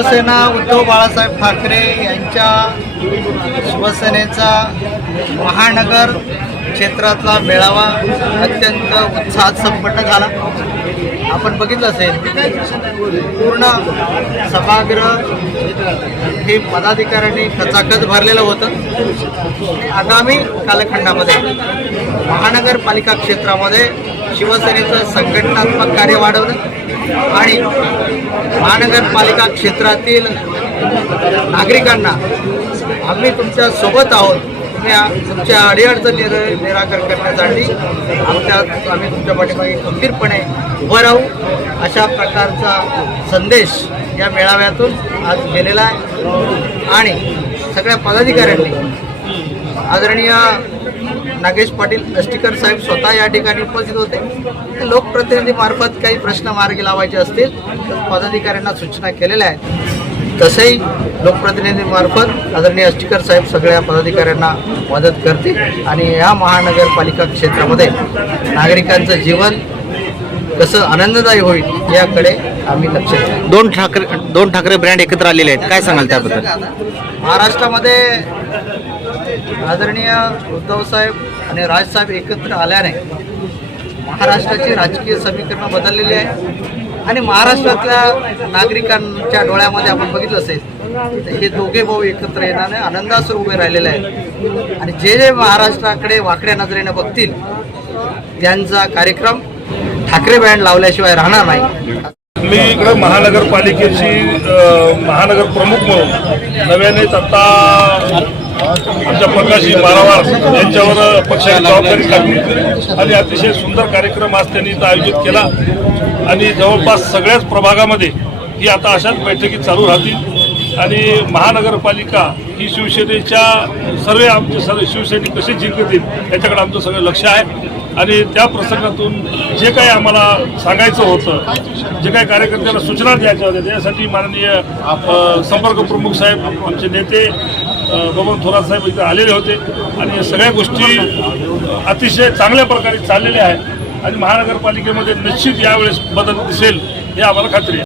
शिवसेना उद्धव बाळासाहेब ठाकरे यांच्या शिवसेनेचा महानगर क्षेत्रातला मेळावा अत्यंत उत्साहात संपन्न झाला. आपण बघितलं असेल पूर्ण सभागृह हे पदाधिकाऱ्यांनी खचाखच भरलेलं होतं. आगामी कालखंडामध्ये महानगरपालिका क्षेत्रामध्ये शिवसेनेचं संघटनात्मक कार्य वाढवणं आणि महानगरपालिका क्षेत्रातील नागरिकांना आम्ही तुमच्यासोबत आहोत तुमच्या अडीअडचणी निराकरण करण्यासाठी आमच्या आम्ही तुमच्या पाठीमागे खंबीरपणे उभं राहू. अशा प्रकारचा संदेश या मेळाव्यातून आज गेलेला आहे. आणि सगळ्या पदाधिकाऱ्यांनी आदरणीय नागेश पाटील अष्टीकर साहेब स्वतः या ठिकाणी उपस्थित होते. लोकप्रतिनिधीमार्फत काही प्रश्न मार्गी लावायचे असतील तर पदाधिकाऱ्यांना सूचना केलेल्या आहेत. तसंही लोकप्रतिनिधीमार्फत आदरणीय अष्टीकर साहेब सगळ्या पदाधिकाऱ्यांना मदत करतील आणि या महानगरपालिका क्षेत्रामध्ये नागरिकांचं जीवन कसं आनंददायी होईल याकडे आम्ही लक्ष दोन ठाकरे दोन ठाकरे ब्रँड एकत्र आलेले आहेत. काय सांगाल त्याबद्दल? महाराष्ट्रामध्ये आदरणीय उद्धवसाहेब आणि राजसाहेब एकत्र आल्याने महाराष्ट्राची राजकीय समीकरणं बदललेली आहे आणि महाराष्ट्रातल्या नागरिकांच्या डोळ्यामध्ये आपण बघितलं असेल तर हे दोघे भाऊ एकत्र येण्याने आनंदासर उभे राहिलेले आहेत. आणि जे जे महाराष्ट्राकडे वाकड्या नजरेनं बघतील त्यांचा कार्यक्रम ठाकरे बँड लावल्याशिवाय राहणार नाही. मी इकडे महानगरपालिकेची महानगर प्रमुख म्हणून नव्यानेच आता आमच्या प्रकाशी मारावार यांच्यावर पक्षाची जबाबदारी टाकली. आणि अतिशय सुंदर कार्यक्रम आज त्यांनी इथं आयोजित केला. आणि जवळपास सगळ्याच प्रभागामध्ये ही आता अशाच बैठकी चालू राहतील. आणि महानगरपालिका ही शिवसेनेच्या सर्व आमचे सर्व शिवसैनिक कसे जिंकतील याच्याकडे आमचं सगळं लक्ष आहे. आणि त्या प्रसंगातून जे काही आम्हाला सांगायचं होतं जे काही कार्यकर्त्यांना सूचना द्यायच्या होत्या त्यासाठी माननीय संपर्क प्रमुख साहेब आमचे नेते बबन थोरात साहेब इथे आलेले होते. आणि सगळ्या गोष्टी अतिशय चांगल्या प्रकारे चाललेल्या आहेत. आणि महानगरपालिकेमध्ये निश्चित यावेळेस बदल दिसेल हे आम्हाला खात्री आहे.